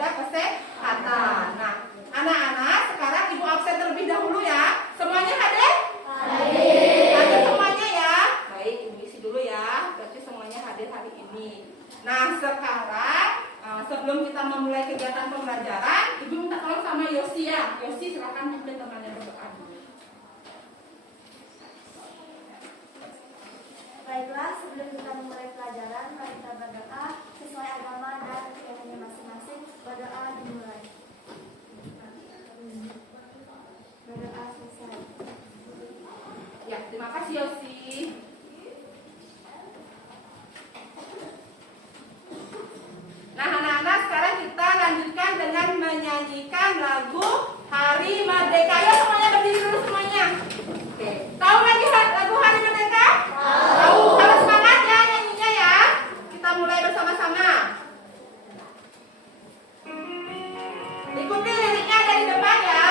menjaga kesehatan. Nah, anak-anak sekarang ibu absen terlebih dahulu ya. Semuanya hadir? Hadir. Hadir semuanya ya. Baik, ibu isi dulu ya. Berarti semuanya hadir hari ini. Nah, sekarang sebelum kita memulai kegiatan pembelajaran, ibu minta tolong sama Yosi ya. Yosi silakan pimpin temannya berdoa. Baiklah, sebelum kita memulai pelajaran, mari kita berdoa sesuai agama dan keyakinannya masing-masing. Berdoa dimulai. Berdoa selesai. Ya, terima kasih Yosi. Nah, anak-anak, sekarang kita lanjutkan dengan menyanyikan lagu Hari Merdeka. Ya, semuanya berdiri dulu semuanya. Oke. Tahu lagi lagu Hari Merdeka? Tahu. Harus semangat ya nyanyinya ya. Kita mulai bersama-sama. Ikuti liriknya dari depan ya.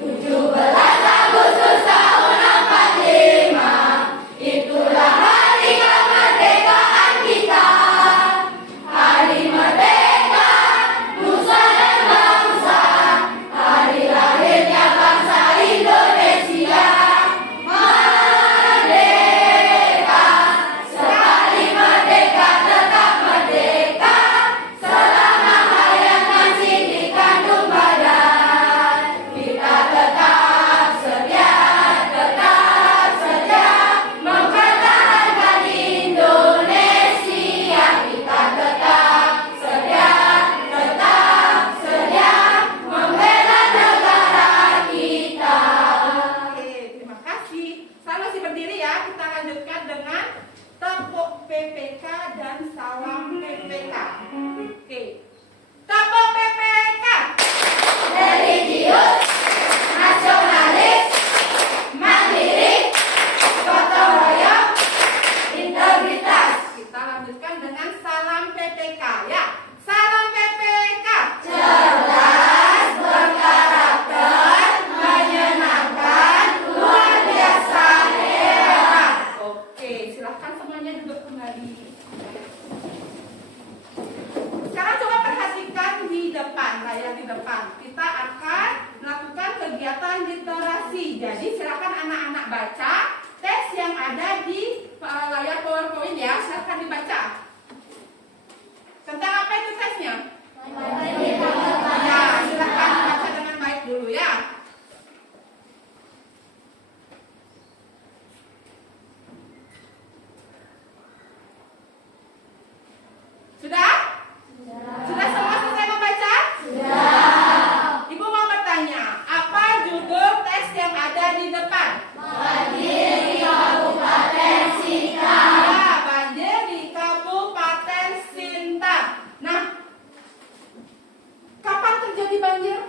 17 Agustus tahun 45, itulah hari kemerdekaan kita. Hari merdeka, nusa dan bangsa, hari lahirnya bangsa Indonesia. Merdeka, sekali merdeka tetap merdeka, selama hayat masih dikandung badan. Kita tetap setia mempertahankan Indonesia. Kita tetap setia membela negara kita. Oke, terima kasih. Saya masih berdiri ya. Kita lanjutkan dengan tepuk PPK dan salam PPK. Oke. Tepuk PPK. Religius, nasionalis, mandiri, gotong royong, integritas. Kita lanjutkan dengan salam PPK ya. Salam PPK. Cerdas, berkarakter, menyenangkan, luar biasa hebat. Oke, silahkan semuanya duduk kembali. Sekarang coba perhatikan di depan, layar di depan. Kita akan melakukan kegiatan literasi. Jadi silakan anak-anak baca teks yang ada di layar PowerPoint ya. Silakan dibaca. Tentang apa itu tesnya? Ya, silakan dibaca dengan baik dulu ya. Sudah? Sudah semua selesai membaca? Sudah. Ibu mau bertanya, apa judul teks yang ada di depan? Mandiri Kabupaten Sintang. Ya, banjir di Kabupaten Sintang. Nah, kapan terjadi banjir?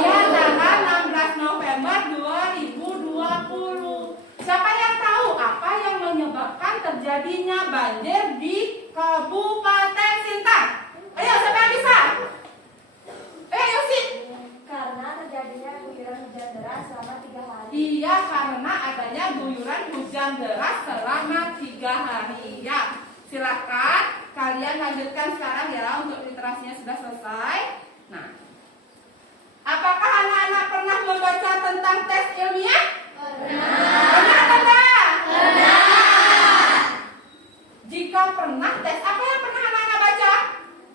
Ya, tanggal 16 November 2020. Siapa yang tahu apa yang menyebabkan terjadinya banjir di Kabupaten Sintang? Ayo, siapa yang bisa? Yosi. Karena terjadinya guyuran hujan deras selama 3 hari. Iya, karena adanya guyuran hujan deras selama 3 hari. Ya, silakan kalian lanjutkan sekarang ya, untuk literasinya sudah selesai. Nah, apakah anak-anak pernah membaca tentang tes ilmiah? Pernah atau enggak? Jika pernah, tes apa yang pernah anak-anak baca?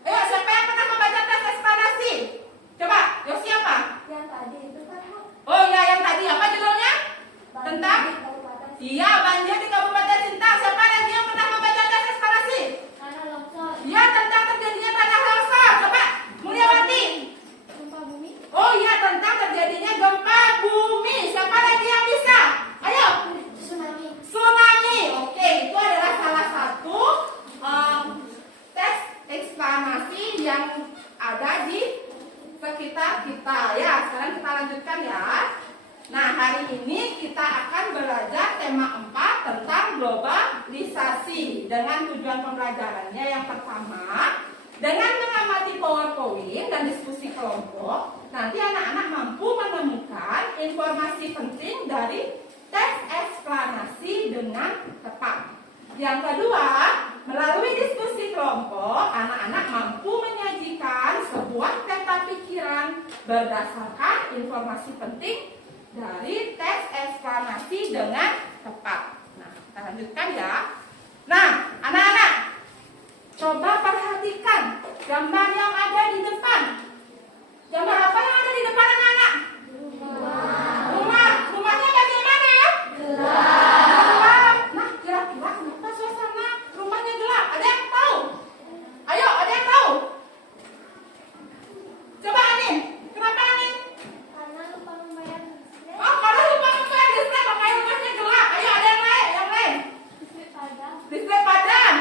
Ayo, siapa yang pernah membaca tes eksplanasi? Coba, Yosi apa? Yang tadi itu kan Oh iya, yang tadi apa judulnya? Tentang? di Kabupaten Iya, banjir di Kabupaten Sintang. Siapa lagi yang pernah membaca tes eksplanasi? Tanah longsor, Iya, tentang terjadinya tanah longsor. Coba, Mulyawati. gempa bumi, Oh iya, tentang terjadinya gempa bumi. Siapa lagi yang bisa? Ayo. tsunami. Tsunami. Oke, itu adalah salah satu tes eksplanasi yang ada di sekitar kita. Ya, sekarang kita lanjutkan ya. Nah, hari ini kita akan belajar tema 4 tentang globalisasi. Dengan tujuan pembelajarannya yang pertama, dengan mengamati PowerPoint dan diskusi kelompok, nanti anak-anak mampu menemukan informasi penting dari teks eksplanasi dengan tepat. Yang kedua, melalui diskusi kelompok, anak-anak mampu menyajikan sebuah peta pikiran berdasarkan informasi penting dari teks eksplanasi dengan tepat. Nah, kita lanjutkan ya. Nah, anak-anak, coba perhatikan gambar yang ada di depan. Gambar apa yang ada di depan anak-anak? Rumah. Rumahnya bagaimana ya? Gelap. Nah, kira-kira kenapa suasana rumahnya gelap? Ada yang tahu? Ayo, ada yang tahu? Coba Anin. Kenapa Anin? Karena lupa membayar listrik. Oh, kalau lupa membayar listrik, makanya rumahnya gelap. Ayo, ada yang lain? Yang lain? Listrik padam. Listrik padam.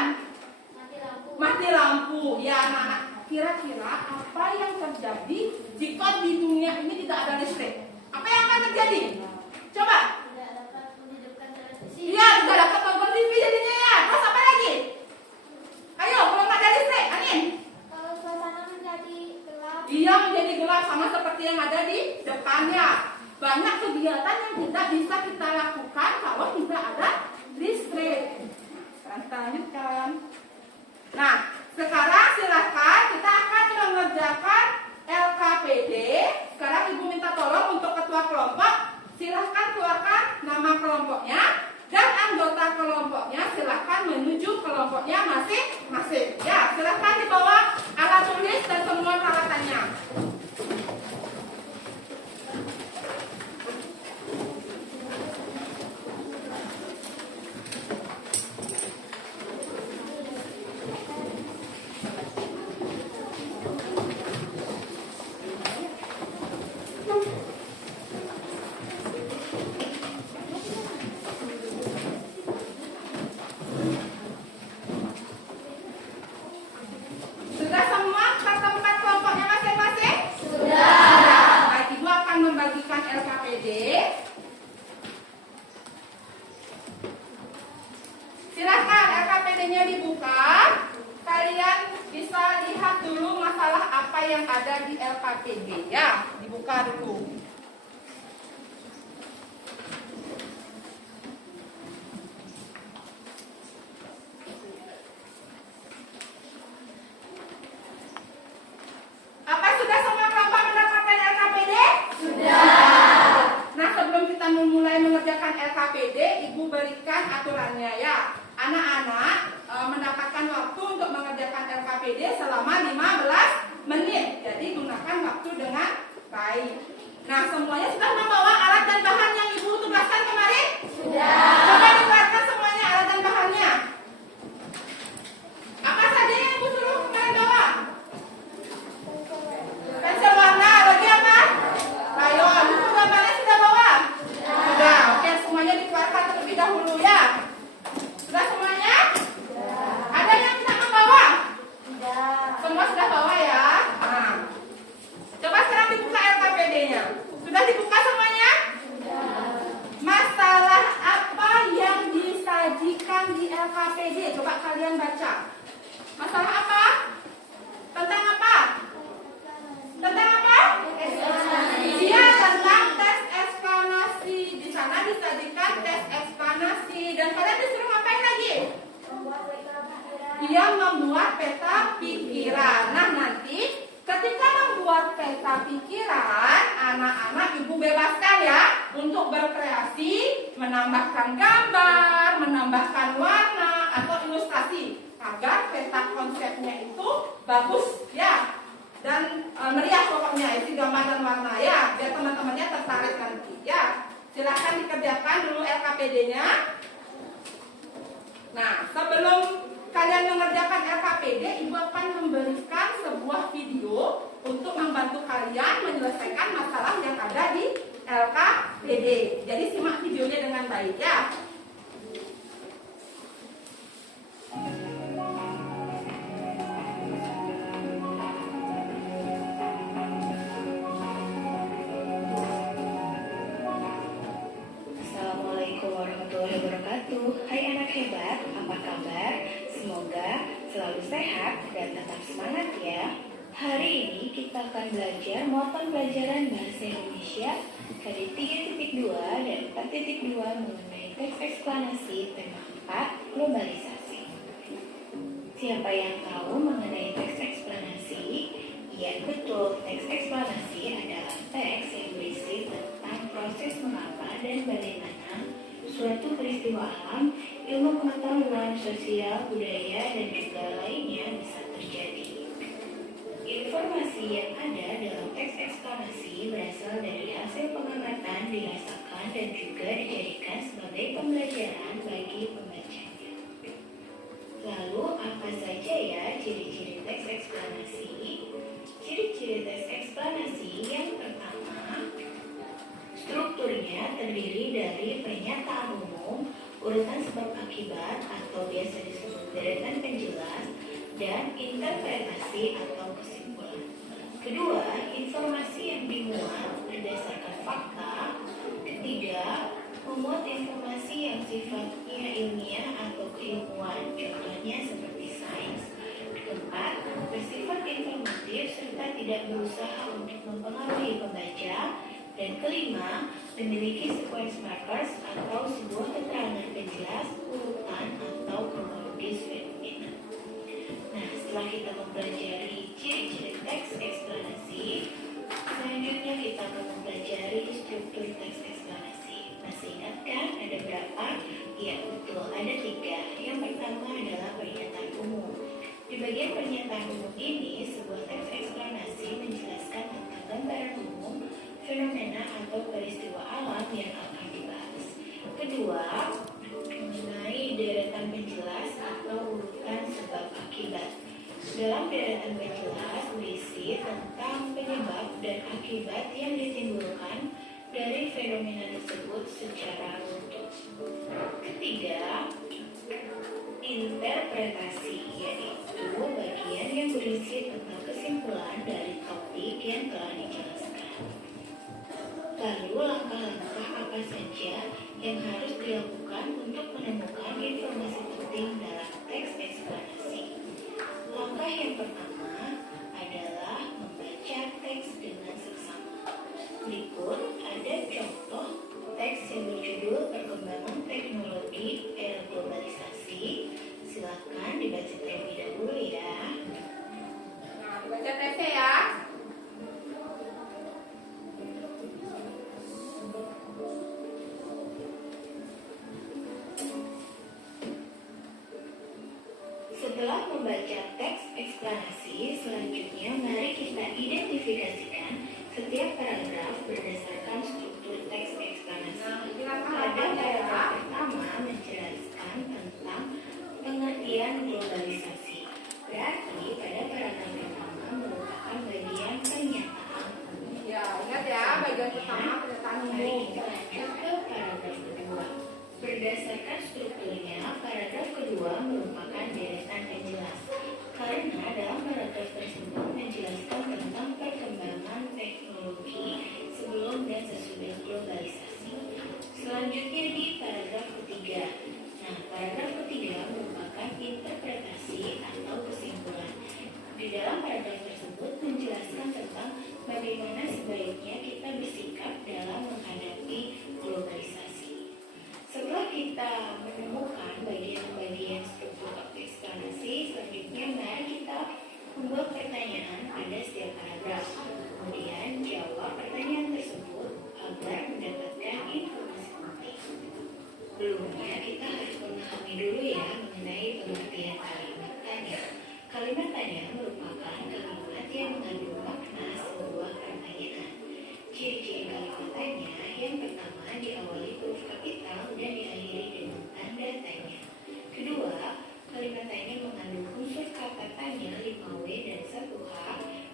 Mati lampu. Mati lampu. Ya, anak-anak. Kira-kira apa yang terjadi jika di dunia ini tidak ada listrik? Apa yang akan terjadi? Coba. Tidak dapat menghidupkan televisi. Iya, tidak dapat nonton TV jadinya ya. Terus apa lagi? Ayo, kalau nggak ada listrik, Anin. Kalau suasana menjadi gelap. Dia menjadi gelap sama seperti yang ada di depannya. Banyak kegiatan yang tidak bisa kita lakukan kalau tidak ada listrik. Sekarang kita lanjutkan. Nah, sekarang silakan kita akan mengerjakan LKPD. Sekarang Ibu minta tolong untuk ketua kelompok, silakan keluarkan nama kelompoknya dan anggota kelompoknya silakan menuju kelompoknya masing-masing. Ya, silakan dibawa alat tulis dan semua peralatannya. Sudah semua ke tempat kelompoknya masing-masing? Sudah. Baik, Ibu akan membagikan LKPD. Silakan LKPD-nya dibuka. Kalian bisa lihat dulu masalah apa yang ada di LKPD ya. Dibuka dulu. Apa sudah semua kelompok mendapatkan LKPD? Sudah. Nah, sebelum kita memulai mengerjakan LKPD, Ibu berikan aturannya ya. Anak-anak mendapatkan waktu untuk mengerjakan LKPD selama 15 menit. Jadi gunakan waktu dengan baik. Nah, semuanya sudah membawa alat dan bahan yang Ibu tugaskan kemarin? Sudah. Coba dikeluarkan semuanya alat dan bahannya. Apa saja yang Ibu suruh kemarin bawa? Pensil warna, lagi apa? Rayon. Buku gambarnya sudah bawa? Sudah. Oke, semuanya dikeluarkan terlebih dahulu ya. Sudah semuanya? Ada yang tidak membawa? Semua sudah bawa ya. Nah, coba sekarang dibuka LKPD-nya. Sudah dibuka semuanya? Masalah apa yang disajikan di LKPD? Coba kalian baca. Masalah apa? Tentang apa? Tentang apa? Iya, tentang tes eksplanasi. Di sana disajikan tes eksplanasi. Dan kalian disuruh ngapain lagi? Dia membuat peta pikiran. Nah, nanti ketika membuat peta pikiran, anak-anak Ibu bebaskan ya untuk berkreasi, menambahkan gambar, menambahkan warna atau ilustrasi agar peta konsepnya itu bagus ya. Dan meriah pokoknya isi gambar dan warna ya, biar teman-temannya tertarik nanti ya. Silakan dikerjakan dulu LKPD-nya. Nah, sebelum kalian mengerjakan LKPD, Ibu akan memberikan sebuah video untuk membantu kalian menyelesaikan masalah yang ada di LKPD. Jadi simak videonya dengan baik ya. Assalamualaikum warahmatullahi wabarakatuh. Hai anak hebat, apa kabar? Semoga selalu sehat dan tetap semangat ya. Hari ini kita akan belajar muatan pelajaran Bahasa Indonesia kredit 3.2 dan 4.2 mengenai teks eksplanasi tema 4, globalisasi. Siapa yang tahu mengenai teks eksplanasi? Ya, betul. Teks eksplanasi adalah teks yang berisi tentang proses mengapa dan bagaimana suatu peristiwa alam, ilmu pengetahuan, sosial, budaya, dan juga lainnya bisa terjadi. Informasi yang ada dalam teks eksplanasi berasal dari hasil pengamatan, dirasakan, dan juga dijadikan sebagai pembelajaran bagi pembacanya. Lalu, apa saja ya ciri-ciri teks eksplanasi? Ciri-ciri teks eksplanasi yang pertama, strukturnya terdiri dari pernyataan umum, urutan sebab akibat atau biasa disebut deretan penjelas, dan interpretasi atau kesimpulan. Kedua, informasi yang dimuat berdasarkan fakta. Ketiga, memuat informasi yang sifatnya ilmiah atau keilmuan, contohnya seperti sains. Keempat, bersifat informatif serta tidak berusaha untuk mempengaruhi pembaca. Dan kelima, memiliki sequence markers atau sebuah keterangan penjelas, urutan atau kronologis fenomena. Nah, setelah kita mempelajari ciri-ciri teks eksplanasi, selanjutnya kita akan mempelajari struktur teks eksplanasi. Masih ingat kan ada berapa? Ya, betul, ada 3. Yang pertama adalah pernyataan umum. Di bagian pernyataan umum ini, sebuah teks eksplanasi menjelaskan tentang gambaran umum, fenomena atau peristiwa alam yang akan dibahas. Kedua, mengenai deretan penjelas atau urutan sebab akibat. Dalam deretan penjelas berisi tentang penyebab dan akibat yang ditimbulkan dari fenomena tersebut secara utuh. Ketiga, interpretasi, yaitu bagian yang berisi tentang kesimpulan dari topik yang telah dijelaskan. Lalu langkah-langkah apa saja yang harus dilakukan untuk menemukan informasi penting dalam teks eksplanasi? Langkah yang pertama adalah membaca teks dengan seksama. Berikut ada contoh teks yang berjudul Perkembangan Teknologi Era Globalisasi. Silakan dibaca terlebih dahulu ya. Nah, baca teksnya ya. Setelah membaca teks eksplanasi, selanjutnya mari kita identifikasikan setiap paragraf berdasarkan struktur teks eksplanasi. Pada paragraf pertama menjelaskan tentang pengertian globalisasi. Berarti pada paragraf pertama merupakan bagian pernyataan. Ya, ingat ya, bagian pertama pernyataan Mari umum. kita lanjut ke paragraf kedua. Berdasarkan strukturnya, paragraf kedua merupakan deretan penjelas. Karena dalam paragraf tersebut menjelaskan tentang perkembangan teknologi sebelum dan sesudah globalisasi. Selanjutnya di paragraf ketiga. Nah, paragraf ketiga merupakan interpretasi atau kesimpulan. Di dalam paragraf tersebut menjelaskan tentang bagaimana sebaiknya kita bersikap dalam menghadapi globalisasi. Setelah kita menemukan bagian-bagian struktur eksplanasi, selanjutnya mari kita membuat pertanyaan pada setiap paragraf. Kemudian jawab pertanyaan tersebut agar mendapatkan informasi penting. Sebelumnya kita harus memahami dulu ya mengenai pengertian kalimat tanya. Kalimat tanya merupakan kalimat yang mengandung makna sebuah pertanyaan. Ciri-ciri kalimat tanya yang pertama diawali huruf kapital dan diakhiri dengan tanda tanya. Kedua, kalimat tanya mengandung unsur kata tanya 5W dan 1H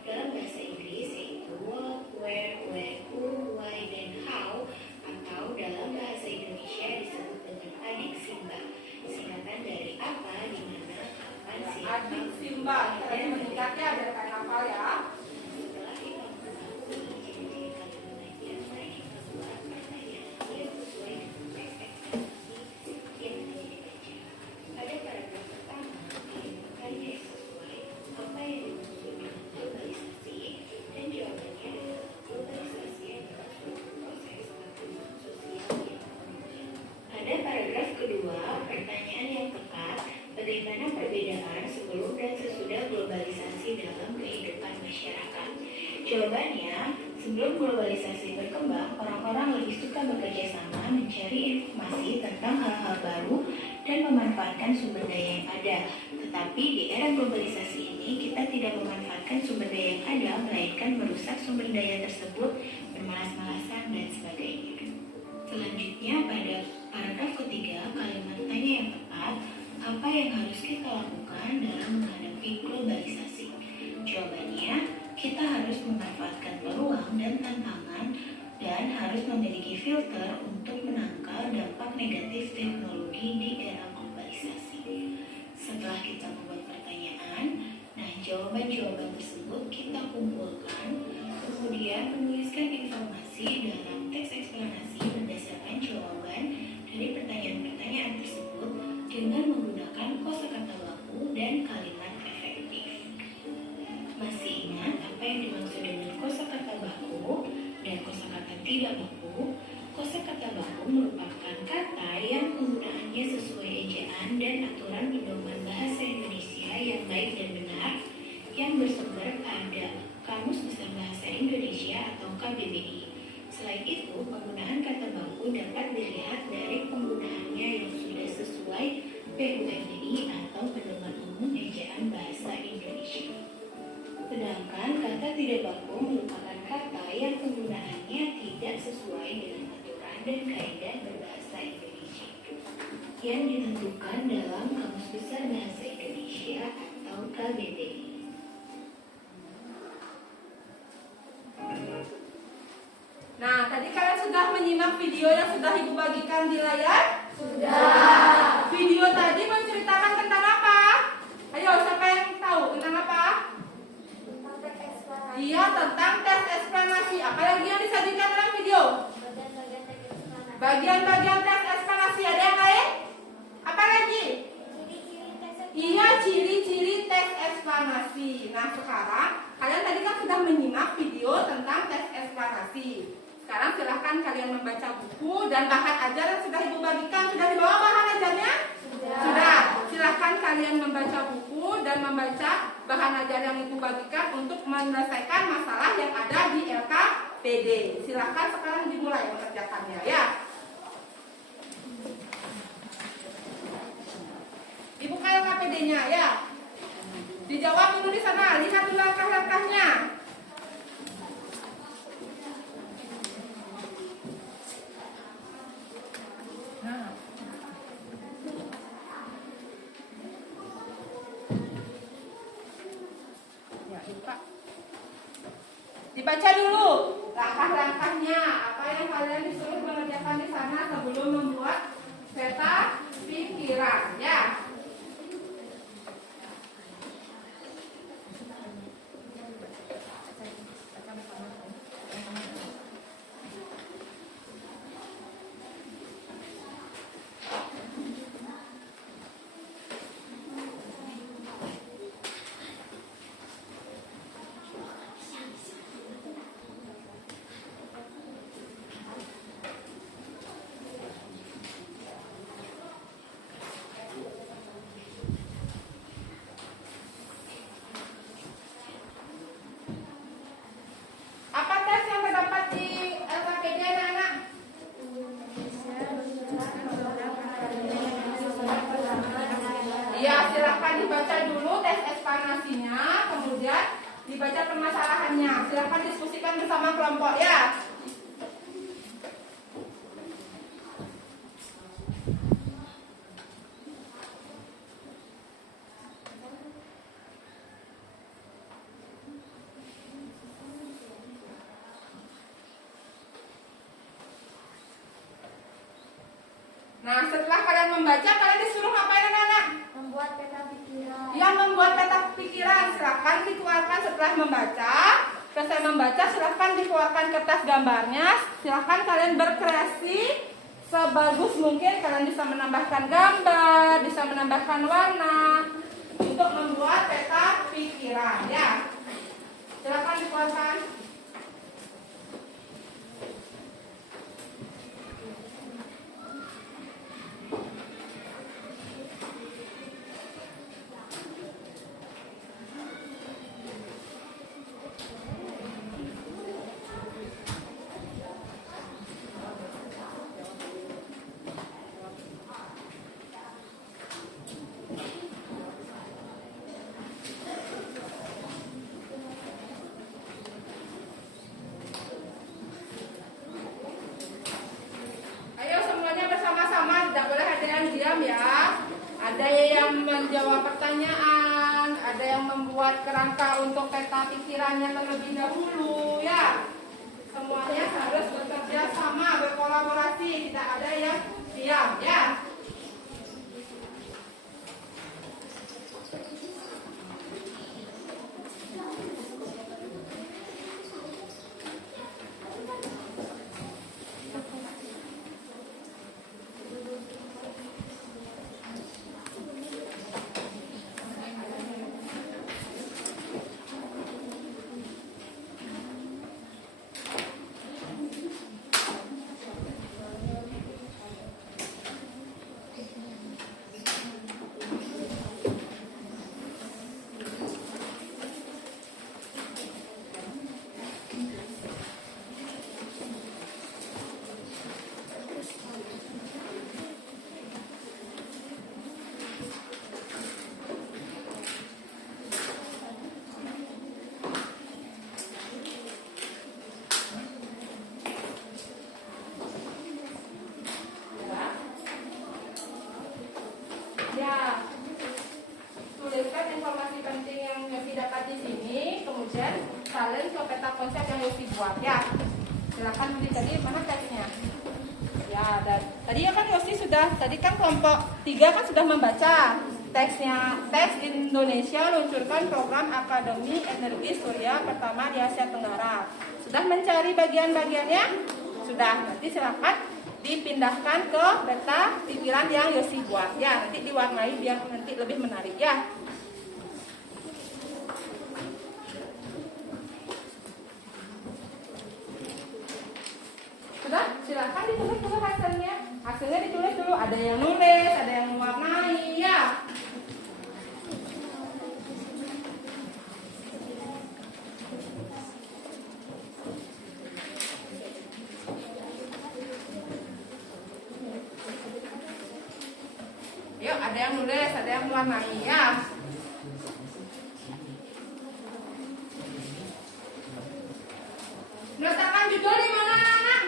dalam bahasa Inggris yaitu what, where, when, who, why, dan how, atau dalam bahasa Indonesia disebut dengan adik simba. Singkatan dari apa, di mana, kapan, siapa, Adik Simba, kita lagi meningkatnya biar kayak hafal ya. setelah kita mengetahui ciri-ciri kalimat tanya, mari kita buat pertanyaan yang sesuai dengan teks eksplanasi yang tadi dibaca. Pada paragraf pertama, kalimat tanya yang sesuai apa yang dimaksud dengan globalisasi, dan jawabannya adalah globalisasi adalah suatu proses perkembangan sosial yang menunjang. Pada paragraf Jawabannya, sebelum globalisasi berkembang, orang-orang lebih suka bekerja sama, mencari informasi tentang hal-hal baru, dan memanfaatkan sumber daya yang ada. Tetapi di era globalisasi ini, kita tidak memanfaatkan sumber daya yang ada, melainkan merusak sumber daya tersebut, bermalas-malasan, dan sebagainya. Selanjutnya, pada paragraf ketiga, kalimat tanya yang tepat, apa yang harus kita lakukan dalam menghadapi globalisasi? Jawabannya, kita harus memanfaatkan peluang dan tantangan dan harus memiliki filter untuk menangkal dampak negatif teknologi di era globalisasi. Setelah kita membuat pertanyaan, jawaban-jawaban tersebut kita kumpulkan, kemudian menuliskan informasi dalam teks eksplanasi berdasarkan jawaban dari pertanyaan-pertanyaan tersebut dengan menggunakan kosakata baku dan kalimat efektif. Masih ingat apa yang dimaksud dengan kosakata baku dan kosakata tidak baku? Kosakata baku merupakan kata yang penggunaannya sesuai ejaan dan aturan pedoman bahasa Indonesia yang baik dan benar yang bersumber pada Kamus Besar Bahasa Indonesia atau KBBI. Selain itu, penggunaan kata baku dapat dilihat dari penggunaannya yang sudah sesuai PUMBI atau Pedoman Umum Ejaan Bahasa Indonesia. Sedangkan kata tidak baku merupakan kata yang penggunaannya tidak sesuai dengan aturan dan kaidah berbahasa Indonesia yang ditentukan dalam Kamus Besar Bahasa Indonesia atau KBBI. Nah, tadi kalian sudah menyimak video yang sudah Ibu bagikan di layar? Sudah. Video tadi menceritakan tentang apa? Ayo, siapa yang tahu tentang apa? Tentang teks eksplanasi. Iya, tentang tes eksplanasi. Apa lagi yang disajikan dalam video? Bagian-bagian teks eksplanasi. Bagian-bagian tes eksplanasi. Ada yang lain? Apa lagi? Ciri-ciri teks eksplanasi. Iya, ciri-ciri teks eksplanasi. Nah, sekarang kalian tadi kan sudah menyimak video tentang tes eksplanasi. Sekarang silahkan kalian membaca buku dan bahan ajar yang sudah Ibu bagikan. Sudah dibawa bahan ajarnya? Sudah. Silahkan kalian membaca buku dan membaca bahan ajar yang Ibu bagikan untuk menyelesaikan masalah yang ada di LKPD. Silahkan sekarang dimulai mengerjakannya ya. Dibuka LKPD-nya ya. Dijawab dulu di sana. Lihat dulu langkah-langkahnya. Nah. Ya, dibaca dulu langkah-langkahnya. Apa yang kalian disuruh mengerjakan di sana sebelum membuat peta pikiran ya. Apa tes yang terdapat di LKPD anak-anak? Iya, silahkan dibaca dulu tes eksplanasinya, kemudian dibaca permasalahannya. Silahkan diskusikan bersama kelompok ya. Nah, setelah kalian membaca, kalian disuruh ngapain anak-anak? Membuat peta pikiran. Yang membuat peta pikiran, silahkan dikeluarkan setelah membaca. Selesai membaca, silahkan dikeluarkan kertas gambarnya. Silahkan kalian berkreasi sebagus mungkin. Kalian bisa menambahkan gambar, bisa menambahkan warna untuk membuat peta pikiran ya. Silahkan dikeluarkan. Ada yang menjawab pertanyaan, ada yang membuat kerangka untuk peta pikirannya terlebih dahulu, ya. Semuanya harus bekerja sama, berkolaborasi, tidak ada yang diam, ya. Ya, tuliskan informasi penting yang Yosi dapat di sini, kemudian salin ke peta konsep yang Yosi buat, ya. Silakan beli tadi mana teksnya. Ya, dan tadi ya kan Yosi sudah, tadi kan kelompok 3 kan sudah membaca teksnya. Teks Indonesia luncurkan program Akademi Energi Surya pertama di Asia Tenggara. Sudah mencari bagian-bagiannya? Sudah, nanti silakan dipindahkan ke peta pikiran yang Yosi buat, ya. Nanti diwarnai biar nanti lebih menarik, ya. Sudah, silakan ditulis dulu hasilnya. Hasilnya ditulis dulu. Ada yang nulis, ada yang mewarnai, ya. Yuk, ada yang nulis, ada yang mewarnai, ya. Meletakkan judul di mana, anak-anak?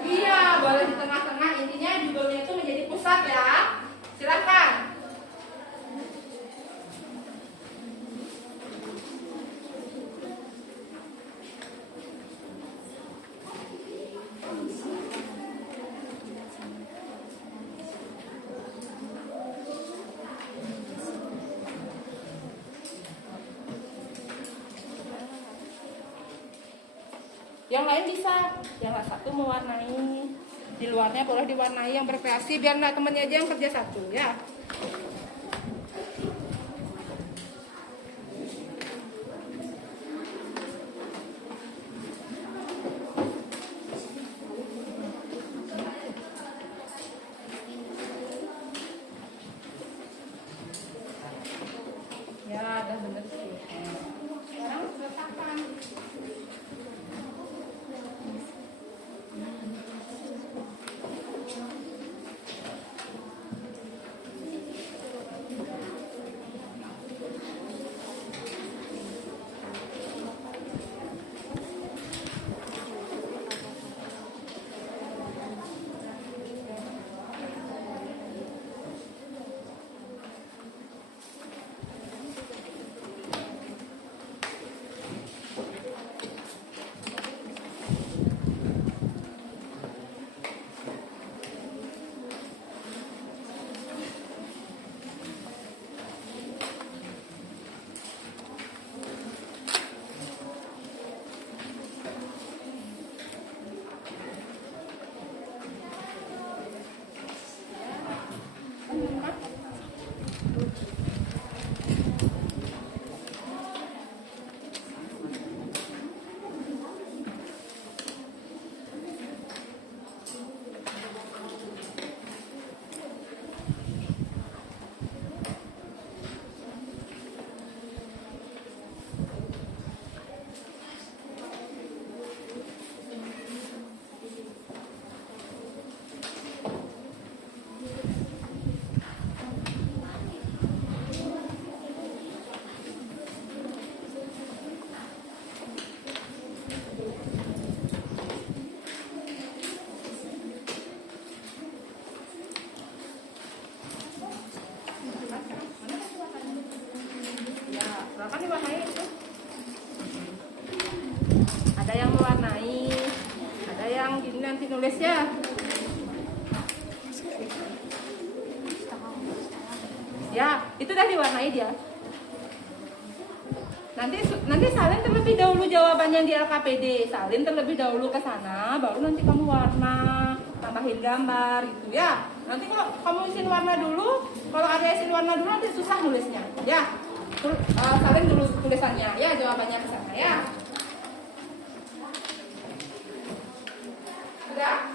Iya, boleh di tengah-tengah. Intinya judulnya itu menjadi pusat, ya. Silakan. Yang lain bisa, yang satu mewarnai, di luarnya boleh diwarnai yang berkreasi, biar temennya aja yang kerja satu, ya. Ya, udah bener sih. Sekarang letakkan. Ya, itu udah diwarnai dia. Nanti salin terlebih dahulu jawabannya di LKPD. Salin terlebih dahulu ke sana, baru nanti kamu warna, tambahin gambar gitu ya. Nanti kalau kamu isin warna dulu, kalau ada isin warna dulu nanti susah nulisnya. Ya, salin dulu tulisannya. Ya, jawabannya ke sana ya. Sudah?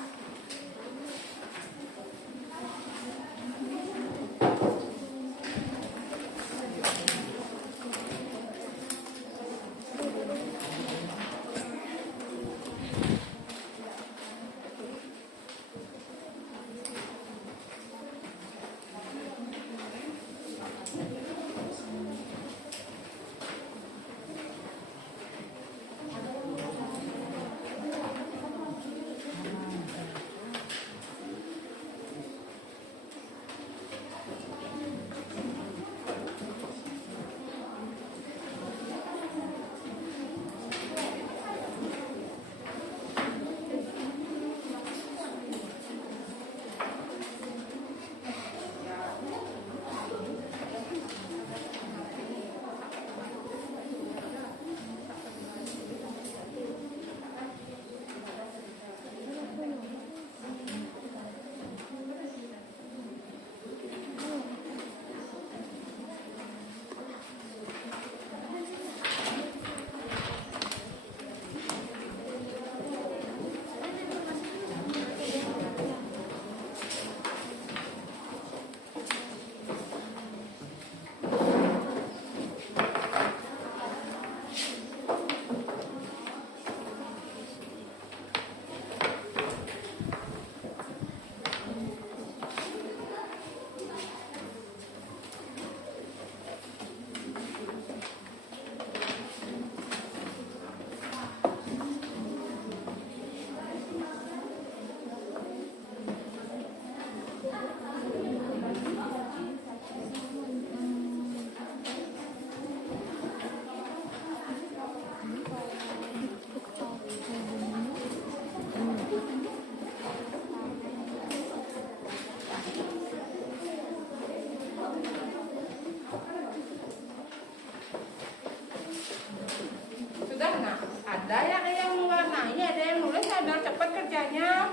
Ada yang mewarnai, ada yang nulis, biar cepat kerjanya.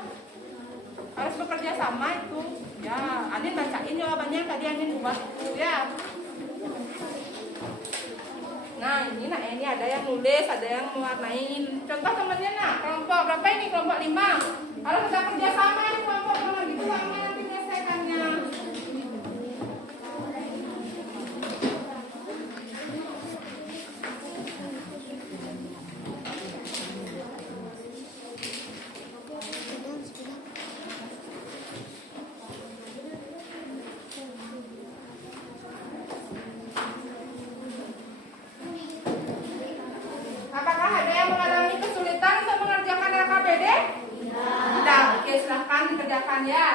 Harus bekerja sama itu. Ya, Anin bacain jawabannya tadi Anin buat ya. Nah, ini ada yang nulis, ada yang mewarnai. Contoh temannya kelompok berapa ini? Kelompok 5. Harus kita kerja sama nih kelompok, kalau gitu sama nanti menyelesaikannya. Apakah ada yang mengalami kesulitan untuk mengerjakan LKPD? Tidak. Oke, silahkan dikerjakan ya.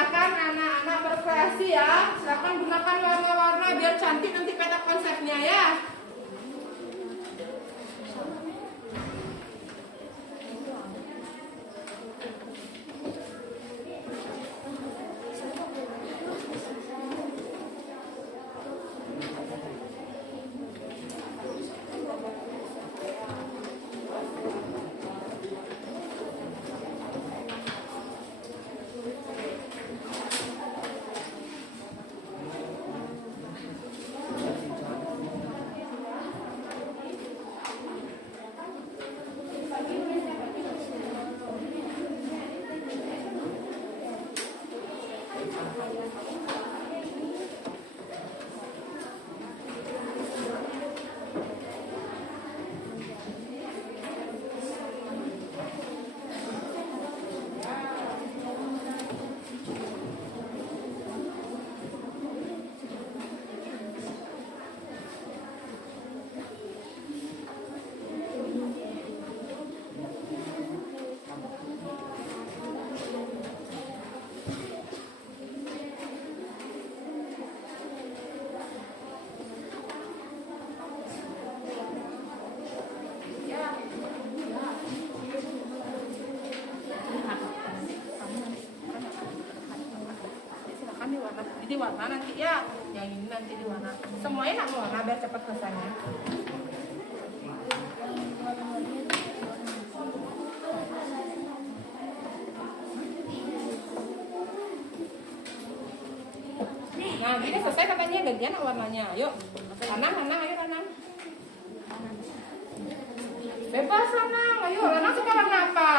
silakan anak-anak berkreasi ya. Silakan gunakan warna-warna biar cantik nanti peta konsepnya ya. Di warna nanti ya, yang ini nanti di warna. Semuanya nak warna biar cepat selesainya. Nah, gini selesai katanya gantian warnanya. Yuk, Lanang, ayo Lanang. Bebas Lanang, ayo Lanang suka warna apa?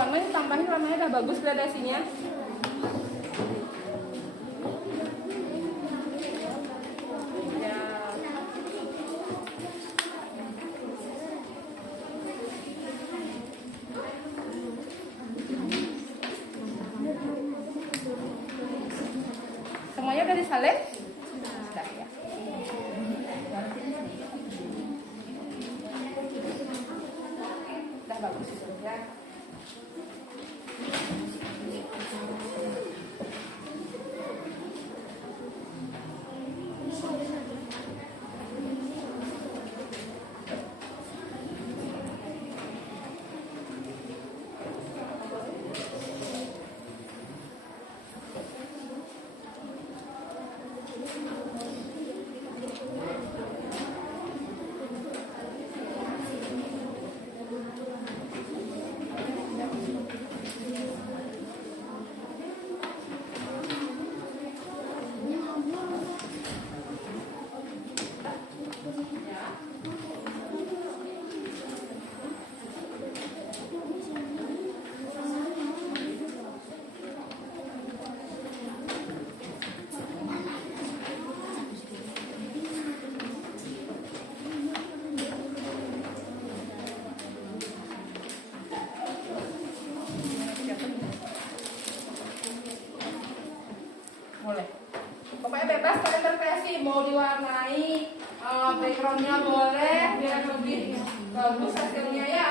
warna, tambahin warnanya udah bagus gradasinya. Ya. Semuanya udah disalin? Sudah ya. Udah bagus ya. Boleh. Pokoknya bebas kalian berkreasi, mau diwarnai backgroundnya boleh biar lebih bagus hasilnya ya.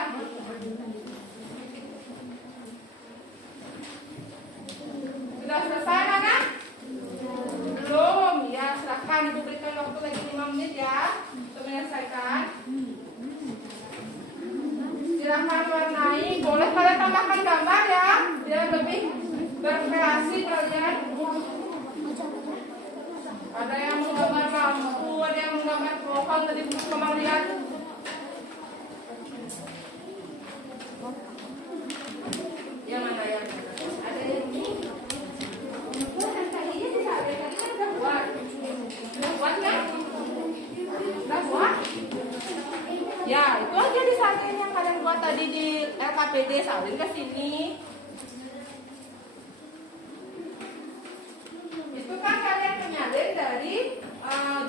Sudah selesai anak? Belum? Ya silahkan ibu berikan waktu lagi 5 menit ya untuk menyelesaikan. Silahkan warnai, boleh kalian tambahkan gambar ya biar lebih berkreasi kalian. Ada yang menggambar lampu, ada yang menggambar pohon, tadi Mama lihat. Yang mana ya? Ada yang ini. Yang tadinya disalin, tadi kan udah buat. Udah buat kan? Udah buat? Ya, itu aja disalin yang kalian buat tadi di LKPD, salin ke sini. Itu kan kalian menyalin dari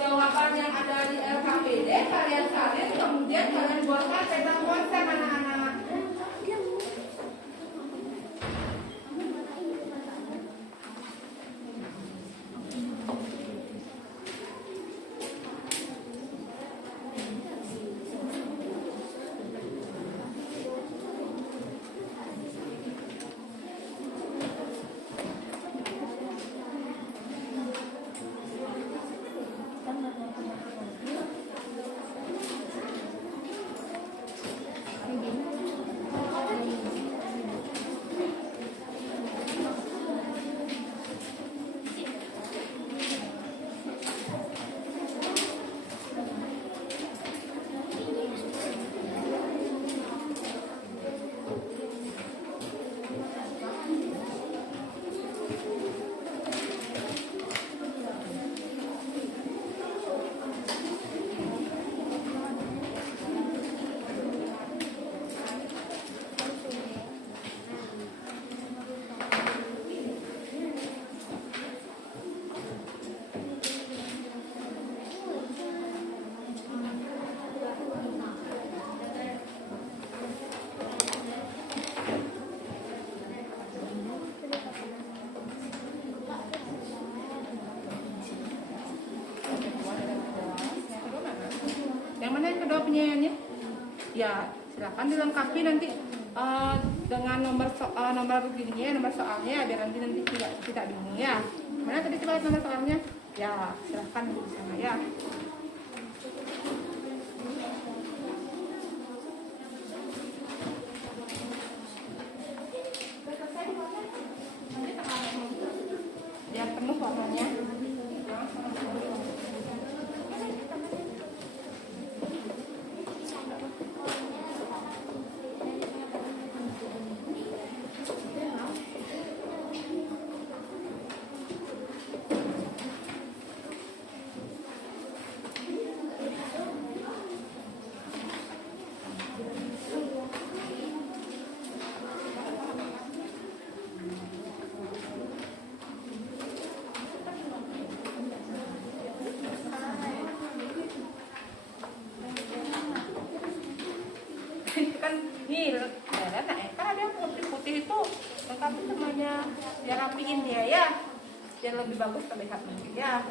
jawaban yang ada di LKPD, kalian salin, kemudian kalian buatkan peta konsep anak-anak. Yang mana yang kedua penyanyiannya? Ya, silakan dilengkapi nanti dengan nomor begini, nomor soalnya biar nanti tidak bingung ya. Mana tadi coba lihat nomor soalnya? Ya, silakan di sana ya. Biar penuh warnanya. kan nih lihat kan ada yang putih-putih itu lengkapin semuanya biar rapiin dia ya, biar lebih bagus terlihat nanti ya.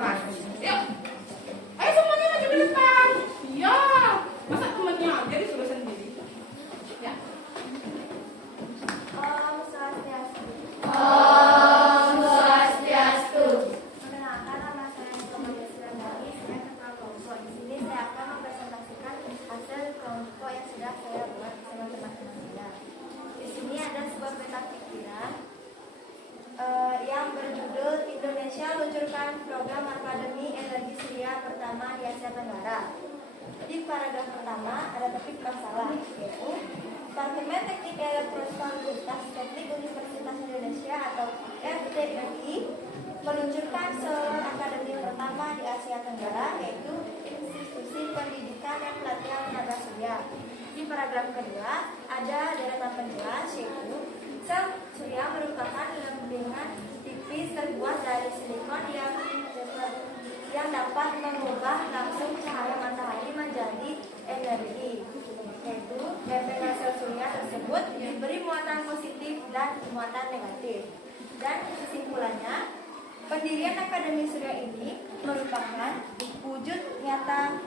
kelas. Yuk. Ayo semuanya maju ke depan. Iya. Masa temennya aja disuruh sendiri? Ya. Om Swastiastu. Om Swastiastu. Perkenalkan, nama saya Nikola Desirandari, saya ketua kelompok. Di sini saya akan mempresentasikan hasil kelompok yang sudah saya buat bersama teman-teman saya. Di sini ada sebuah peta pikiran yang berjudul Indonesia luncurkan program Akademi Energi Surya pertama di Asia Tenggara. Di paragraf pertama ada topik masalah, yaitu Departemen Teknik Elektronikalitas Teknik Universitas Indonesia atau FTII meluncurkan seluruh akademi pertama di Asia Tenggara, yaitu Institusi Pendidikan dan Pelatihan Tenaga Surya. Di paragraf kedua ada deretan penjelas, yaitu sel surya merupakan lembingan tipis terbuat dari silikon yang dapat mengubah langsung cahaya matahari menjadi energi. Yaitu lempengan sel surya tersebut diberi muatan positif dan muatan negatif. Dan kesimpulannya, pendirian Akademi Surya ini merupakan wujud nyata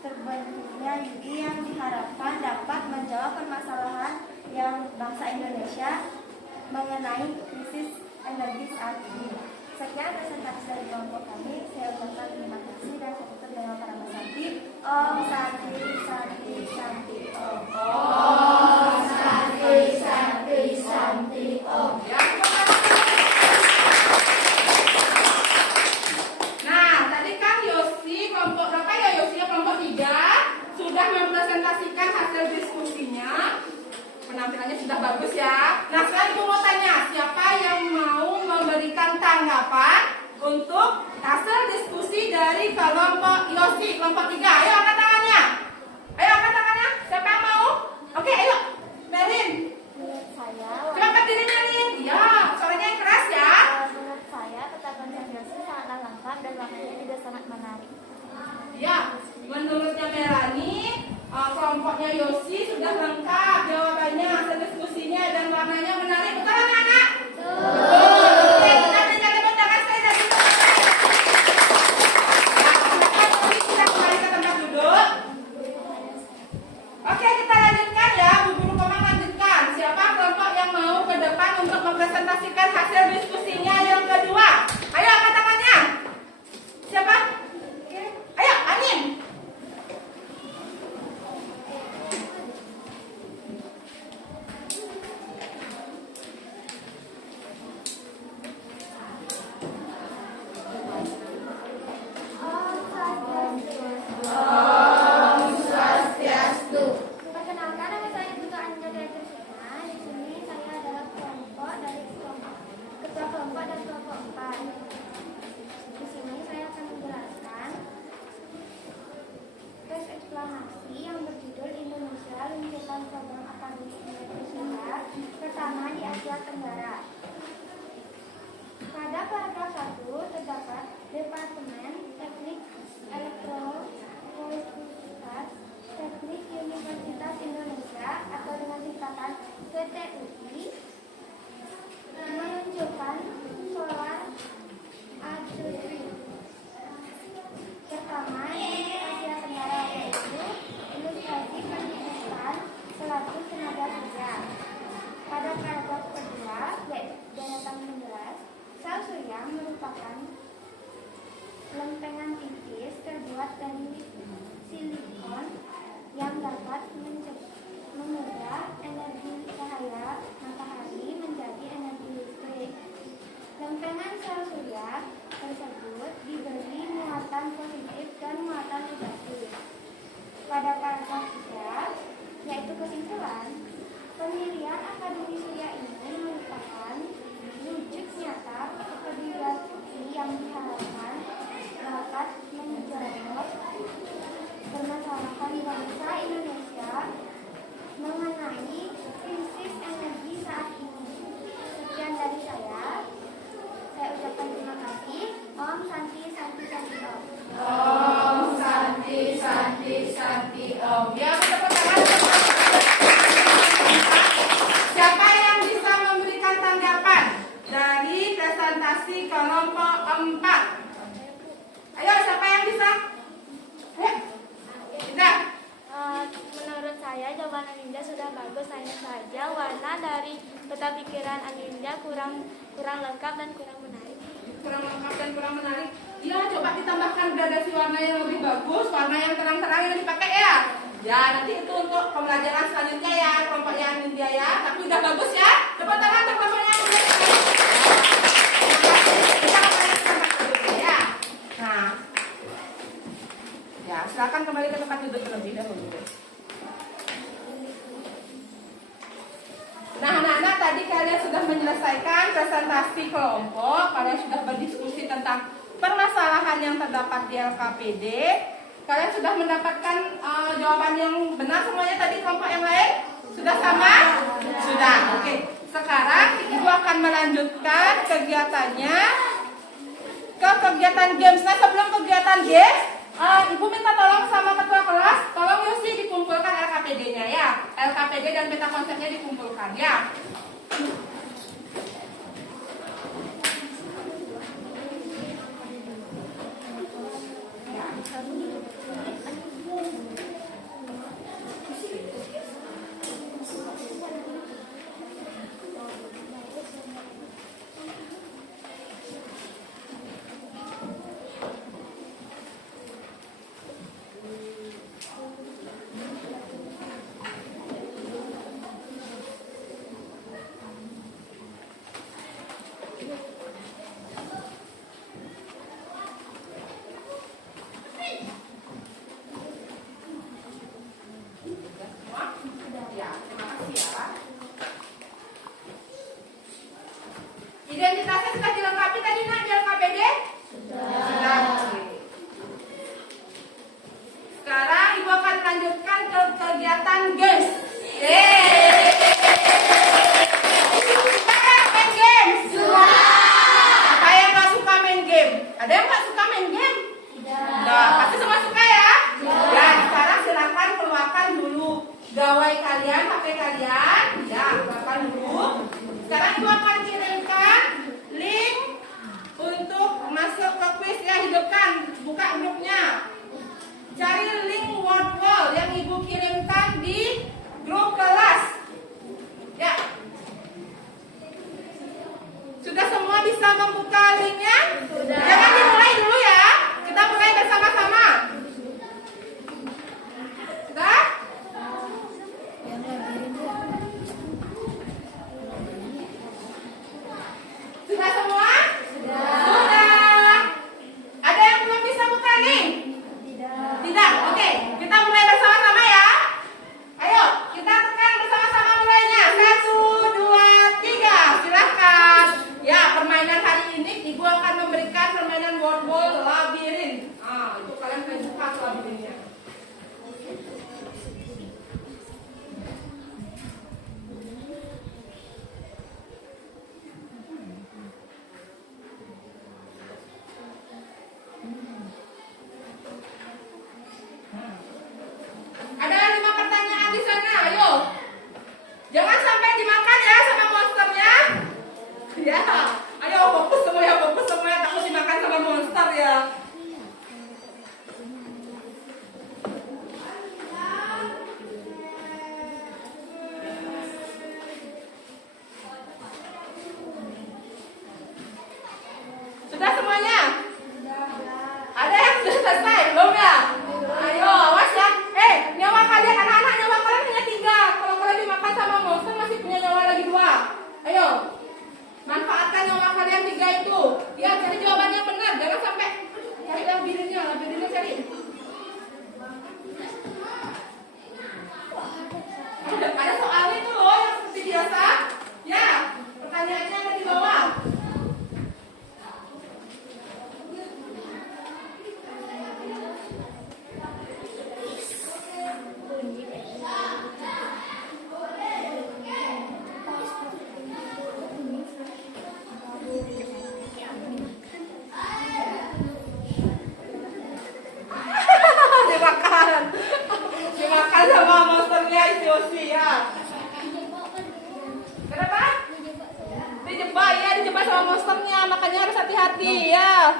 terbentuknya UI yang diharapkan dapat menjawab permasalahan yang bangsa Indonesia mengenai krisis energi saat ini. Sekian presentasi dari kelompok kami. Saya ucapkan terima kasih dan saya tutup dengan kalimat Santi. Om Santi Santi Santi Om. Om Santi Santi Santi Om. Ya, terima kasih. Nah, tadi kan Yosi kelompok berapa ya Yosi? Kelompok 3 sudah mempresentasikan hasil diskusinya. Penampilannya sudah bagus ya. Nah, sekarang Ibu mau tanya, siapa yang mau memberikan tanggapan untuk hasil diskusi dari kelompok Yosi, kelompok 3? Ayo angkat tangannya. Ayo angkat tangannya. Siapa yang mau? Oke, ayo. Merin. Menurut saya, Coba angkat diri Merin. Ya, suaranya yang keras ya. menurut saya peta konsep Yosi sangatlah lengkap dan maknanya juga sangat menarik. Ya, menurutnya Melani, kelompoknya Yosi sudah lengkap jawabannya, hasil diskusinya dan warnanya menarik. Betul anak-anak? Betul. Oke, kita berikan tepuk tangan sekali lagi. Nah, kita kembali ke tempat duduk. Oke, kita lanjutkan ya. Bu Guru Komang lanjutkan. Siapa kelompok yang mau ke depan untuk mempresentasikan hasil diskusinya yang kedua? Ayo angkat tangannya. Siapa? Ayo, Anin. Om Swastiastu. Perkenalkan, nama saya Putu Anjali Atusina. Di sini saya adalah ketua kelompok dan kelompok 4. Di sini saya akan menjelaskan tes eksplanasi yang berjudul Indonesia luncurkan program Akademi Energi Surya pertama di Asia Tenggara. Pada paragraf 1 terdapat Departemen Teknik Elektronikalitas Teknik Universitas Indonesia atau dengan singkatan PTUI meluncurkan solar ADUI pertama di Asia Tenggara, yaitu Ilustrasi Pendidikan Pelaku Tenaga Surya. Pada paragraf kedua, yaitu deretan menjelas, sel surya merupakan lempengan tipis terbuat dari silikon yang dapat mengubah energi cahaya matahari menjadi energi listrik. Lempengan sel surya tersebut diberi muatan positif dan muatan negatif. Pada paragraf 3, yaitu kesimpulan, pendirian Akademi Surya ini merupakan wujud nyata kepedulian yang diharapkan dapat menjawab permasalahan bangsa Indonesia mengenai krisis energi saat ini. Sekian dari saya ucapkan terima kasih. Om Santi Santi Santi Om. Om Santi Santi Santi Om. Ya, tepuk tangan. Siapa yang bisa memberikan tanggapan dari presentasi kelompok 4? Ayo, siapa yang bisa? Ayo. Indah. Menurut saya jawaban Aninda sudah bagus, hanya saja warna dari peta pikiran Aninda kurang lengkap dan kurang menarik. Kurang lengkap dan kurang menarik. Ya, coba ditambahkan gradasi warna yang lebih bagus, warna yang terang-terang yang dipakai ya. Ya, nanti itu untuk pembelajaran selanjutnya ya, kelompoknya Aninda ya. Tapi udah bagus ya. Tepuk tangan untuk kelompoknya Aninda. Kita kembali ke tempat duduk ya. Nah, ya silakan kembali ke tempat duduk terlebih dahulu. Nah, anak-anak, tadi kalian sudah menyelesaikan presentasi kelompok, kalian sudah berdiskusi tentang permasalahan yang terdapat di LKPD. Kalian sudah mendapatkan jawaban yang benar semuanya tadi kelompok yang lain? Sudah sama? Sudah, oke. Sekarang Ibu akan melanjutkan kegiatannya ke kegiatan games. Nah, sebelum kegiatan games, Ibu minta tolong sama ketua kelas, tolong Yosi dikumpulkan LKPD-nya ya. LKPD dan peta konsepnya dikumpulkan ya. Identitasnya sudah dilengkapi tadi nak di LKPD? Sudah. Sekarang Ibu akan melanjutkan ke kegiatan games. Suka main game? Suka. Siapa yang nggak suka main game? Ada yang nggak suka main game? Tidak. Pasti semua suka ya? Ya. Sekarang silakan keluarkan dulu gawai kalian, HP kalian. Ya, keluarkan dulu. Sekarang Ibu akan kirimkan link untuk masuk ke kuis ya, hidupkan, buka grupnya. Cari link word wall yang Ibu kirimkan di grup kelas. Ya. Sudah semua bisa membuka linknya? Sudah. Jangan dimulai dulu ya. Kita mulai bersama-sama. Sudah? Sudah semua? Sudah. Ada yang belum bisa buka link? Tidak. Oke, kita mulai bersama-sama ya. Ayo, kita tekan bersama-sama mulainya. 1, 2, 3. Silahkan. Ya, permainan hari ini Ibu akan memberikan permainan word wall labirin. Itu kalian bisa buka labirinnya. Ada 5 pertanyaan di sana, ayo. Jangan sampai dimakan ya sama monsternya. Ya, ayo fokus semuanya, takut dimakan sama monster ya. Sudah semuanya? Ada yang sudah selesai? Belum ya? Ayo, awas ya. Nyawa kalian, anak-anak, nyawa kalian hanya 3. Kalau kalian dimakan sama monster masih punya nyawa lagi 2. Ayo, manfaatkan nyawa kalian 3 itu. Ya, cari jawaban yang benar. Jangan sampai cari labirinnya cari. Ada soalnya itu loh yang seperti biasa. Ya, pertanyaannya ada di bawah. dimakan sama monsternya Yosi ya. Kenapa? Dijebak ya, dijebak sama monsternya, makanya harus hati-hati ya.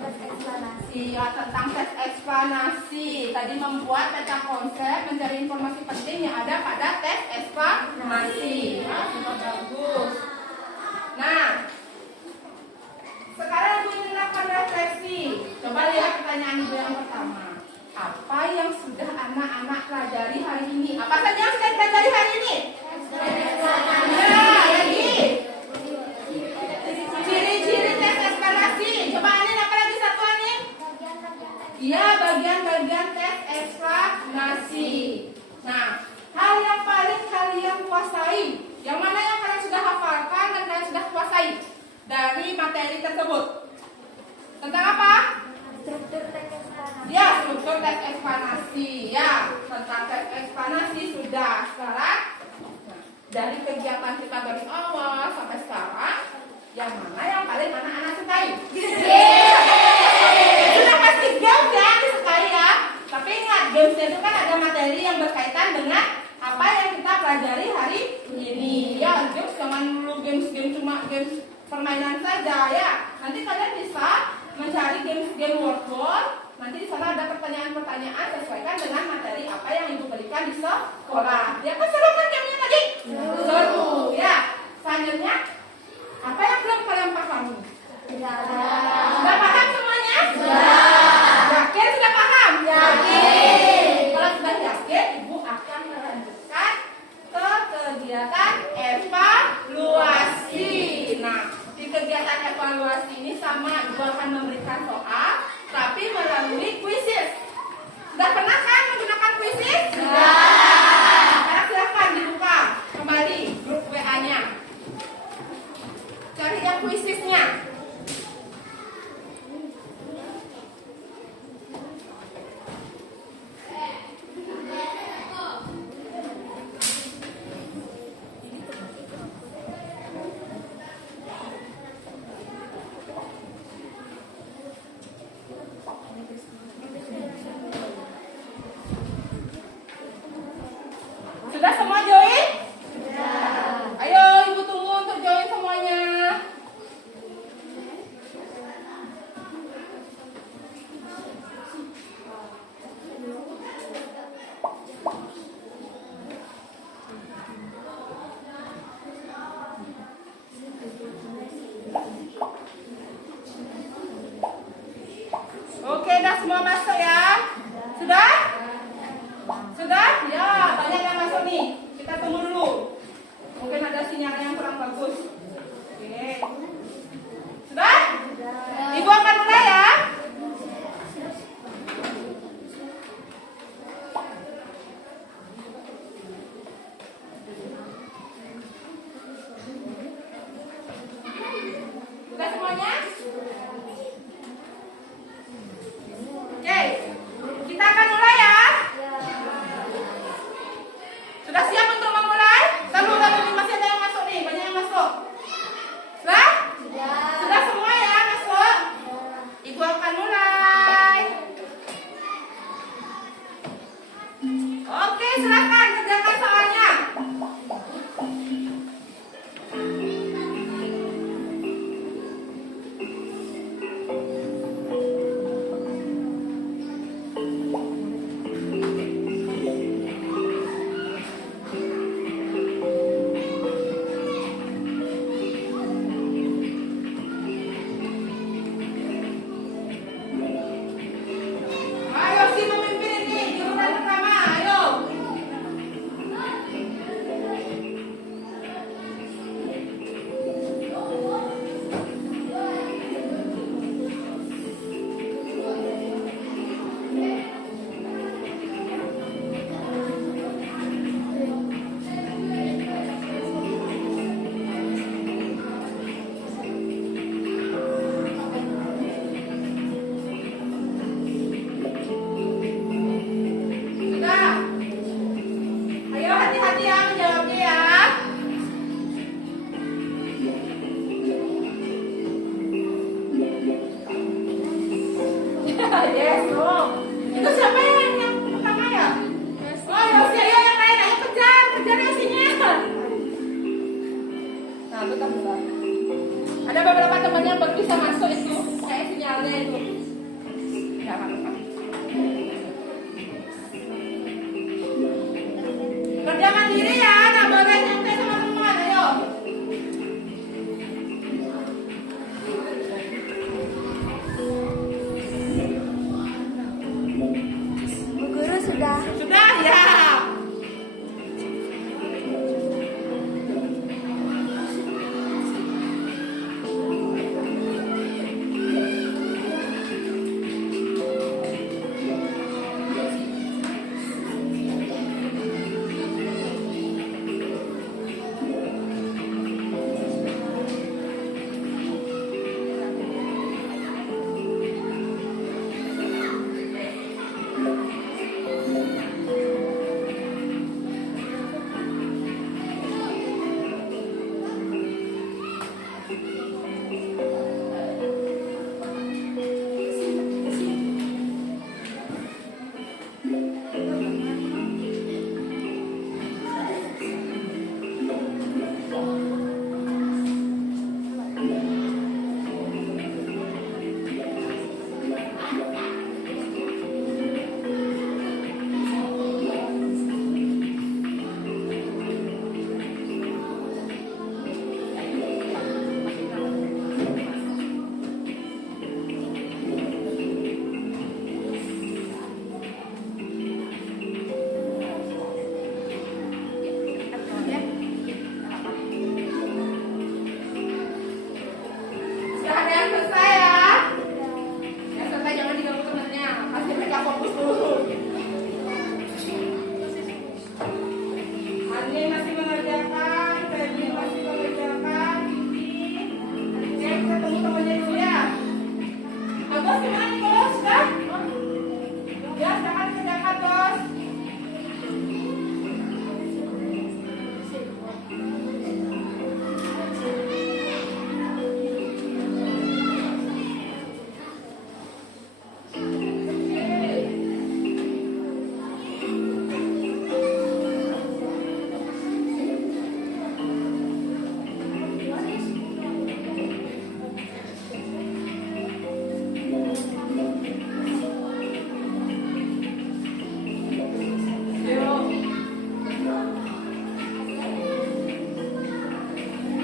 tes eksplanasi. Iya, tentang tes eksplanasi. Tadi membuat peta konsep, mencari informasi penting yang ada pada tes eksplanasi. Nah, sudah bagus. Nah, sekarang Ibu ingin melakukan refleksi. Coba lihat pertanyaan Ibu yang pertama. Apa yang sudah anak-anak pelajari hari ini? Apa saja yang sudah dipelajari hari ini? Ya, lagi. Ciri-ciri tes eksplanasi. Coba Anin, apa lagi satu Anin? Iya, bagian-bagian tes eksplanasi. Nah, hal yang paling kalian kuasai, yang mana yang kalian sudah hafalkan dan kalian sudah kuasai dari materi tersebut? Tentang apa? Struktur tes eksplanasi. Ya, struktur tes eksplanasi. Ya, tentang tes eksplanasi sudah. Sekarang, nah, dari kegiatan kita dari awal sampai sekarang, yang mana yang paling anak-anak sukai? Sudah pasti games ya, disukai ya. Tapi ingat, games itu kan ada materi yang berkaitan dengan apa yang kita pelajari hari ini. Ya, games jangan dulu games cuma games permainan saja ya. Nanti kalian bisa mencari game word. Nanti di sana ada pertanyaan-pertanyaan sesuaikan dengan materi apa yang Ibu berikan di sekolah. Ya kan seru kan gamenya tadi? Seru ya. Selanjutnya, apa yang belum kalian pahami? Sudah paham semuanya? Yakin sudah paham? Kalau sudah yakin, Ibu akan melanjutkan ke kegiatan evaluasi. Nah, di kegiatan evaluasi ini sama Ibu akan memberikan soal, tapi melalui kuisis. Sudah pernah kan menggunakan kuisis? Sekarang silahkan dibuka kembali grup WA-nya. Cari yang kuisisnya. Sudah semua join? Ayo Ibu tunggu untuk join semuanya. Oke, dah semua masuk ya? Sudah? Sudah? Ya, banyak yang masuk nih. Kita tunggu dulu. Mungkin ada sinyal yang kurang bagus. Oke. Sudah? Ibu akan mulai ya. Sudah semuanya? Oke. Kita akan mulai ya. Sudah siap untuk memulai? Lalu masih ada yang masuk nih, banyak yang masuk. Sudah? Sudah semua ya masuk? Ibu akan mulai. Oke, silakan kerjakan soalnya. Ayo si pemimpin ini, giliran pertama, ayo. Sudah. Ayo hati-hati ya menjawabnya ya. Yes, oh. Itu siapa yang pertama ya? Oh, Yosi, ayo yang lain, ayo kejar Yosinya. Nah, betul. Ada beberapa teman yang baru bisa masuk itu, kayak sinyalnya itu. Ya, apa-apa. Kerja mandiri ya, nggak boleh nyantai sama teman, ayo. Bu Guru sudah. Sudah ya. Sudah ada yang selesai ya? Yang selesai jangan diganggu temannya, kasih mereka fokus dulu. Ani masih mengerjakan, Febri masih mengerjakan, Kiki. Oke, kita tunggu temannya dulu ya. Agus gimana nih Bos? Sudah? Ya, silakan kerjakan Bos.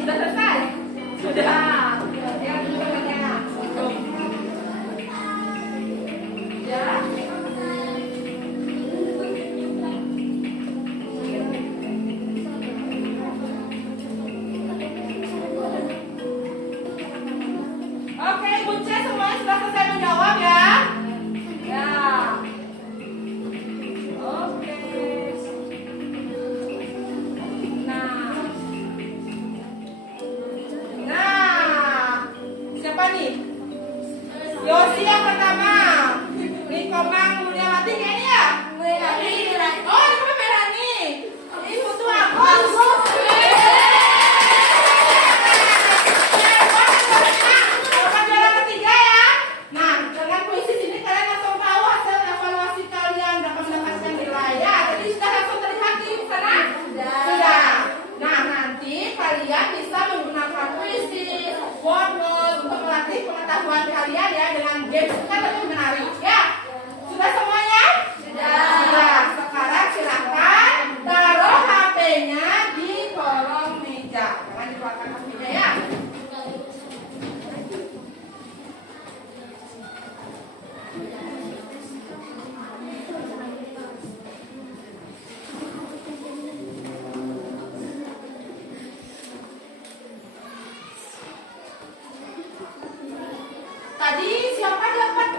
Sudah selesai? Sudah. Ya, temannya. Ya. Oke, Ibu C semuanya sudah selesai menjawab ya? Ya. Oke. Nah, siapa nih? Yosi yang pertama. Nikomang Mulyawati kayaknya ya? Melani. Oh, ini apa Melani? Ini foto aku. Dapat juara ketiga ya. Nah, dengan puisi sini kalian langsung tahu hasil evaluasi kalian dapat mendapatkan nilai ya. Jadi sudah langsung terlihat di sana? Sudah. Nah, nanti kalian bisa menggunakan puisi, bonus untuk melatih pengetahuan kalian ya dengan games kan lebih menarik ya. Sudah semuanya? Sudah. Sekarang silakan taruh HP-nya di kolong meja. Jangan dikeluarkan HP-nya ya. Tadi siapa dapat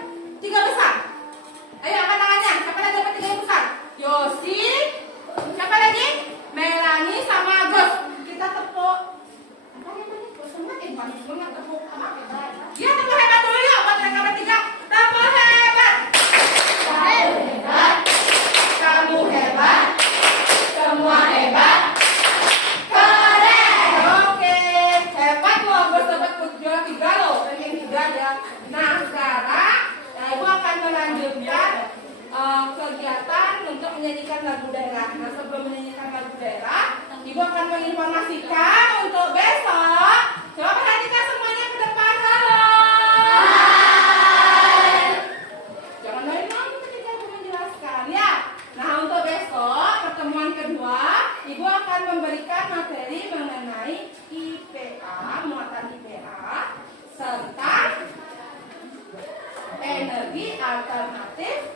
melestarikan materi mengenai IPA, muatan IPA, serta energi alternatif,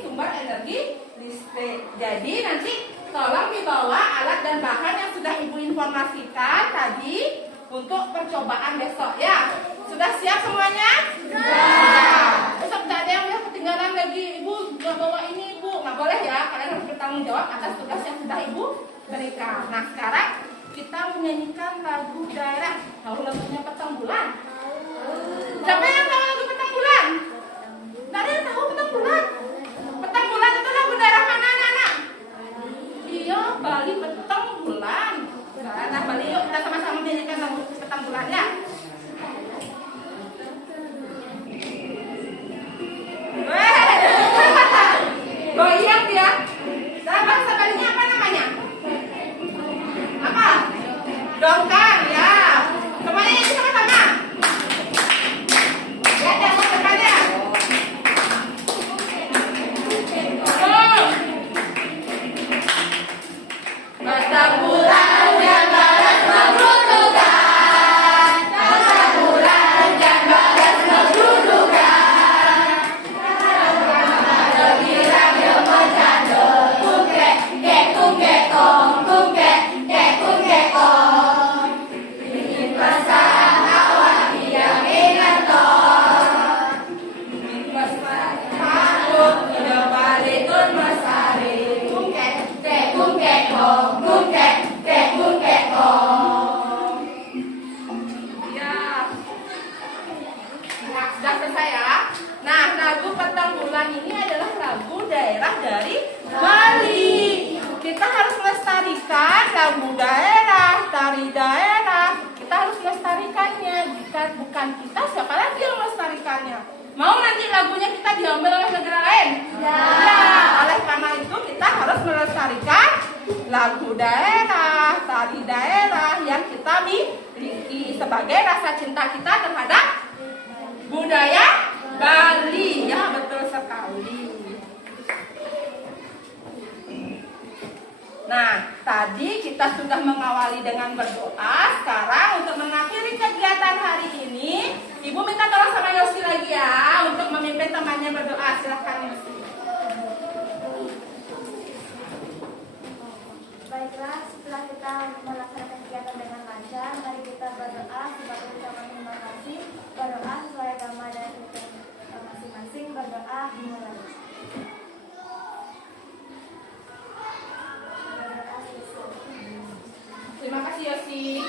sumber energi listrik. Jadi nanti tolong dibawa alat dan bahan yang sudah Ibu informasikan tadi untuk percobaan besok ya. Sudah siap semuanya? Sudah. Besok tidak ada yang ketinggalan lagi. Ibu nggak bawa ini, Ibu. Nggak boleh ya. Kalian harus bertanggung jawab atas tugas yang sudah Ibu berikan. Nah, sekarang kita menyanyikan lagu daerah. Tahu lagunya Petang Bulan? Siapa yang tahu lagu Petang Bulan? Tidak ada yang tahu Petang Bulan. Petang Bulan itu lagu daerah mana, anak-anak? Iya, Bali Petang Bulan. Nah, Bali, yuk kita sama-sama menyanyikan lagu Petang Bulan ya. Goyang dia. Dalam bahasa Balinya apa namanya? Apa? Dongkang ya. Semuanya nyanyi sama-sama. Ya, jangan terkadang. Petang bulan yang balas menggundukan, petang bulan yang balas menggundukan. Bilang yang bercanda, kungkek, kungkek kong, kungkek, kungkek kong. Ingin perasaan awak yang ingat kong. Takut udah balik kun mesari, kungkek, kungkek kong, kungkek, kungkek kong. Ya. Nah, sudah selesai ya. Nah, lagu Petang Bulan ini adalah lagu daerah dari Bali. Kita harus melestarikan lagu daerah, tari daerah. Kita harus melestarikannya. Jika bukan kita, siapa lagi yang melestarikannya? Mau nanti lagunya kita diambil oleh negara lain? Ya. Oleh karena itu kita harus melestarikan lagu daerah, tari daerah yang kita miliki sebagai rasa cinta kita terhadap budaya Bali. Ya, betul sekali. Nah, tadi kita sudah mengawali dengan berdoa. Sekarang untuk mengakhiri kegiatan hari ini, Ibu minta tolong sama Yosi lagi ya untuk memimpin temannya berdoa. Silahkan Yosi. Baiklah, setelah kita melaksanakan kegiatan dengan lancar, mari kita berdoa sebagai ucapan terima kasih. Berdoa sesuai agama dan kita masing-masing. Berdoa dimulai. Terima kasih Yosi.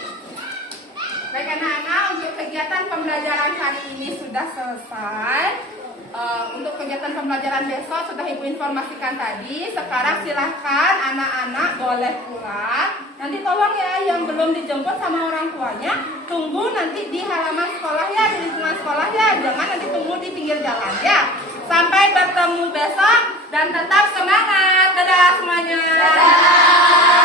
Baik anak-anak, untuk kegiatan pembelajaran hari ini sudah selesai. Untuk kegiatan pembelajaran besok sudah Ibu informasikan tadi. Sekarang silahkan anak-anak boleh pulang. Nanti tolong ya yang belum dijemput sama orang tuanya, tunggu nanti di halaman sekolah ya, di lingkungan sekolah ya. Jangan nanti tunggu di pinggir jalan ya. Sampai bertemu besok dan tetap semangat. Dadah semuanya. Dadah.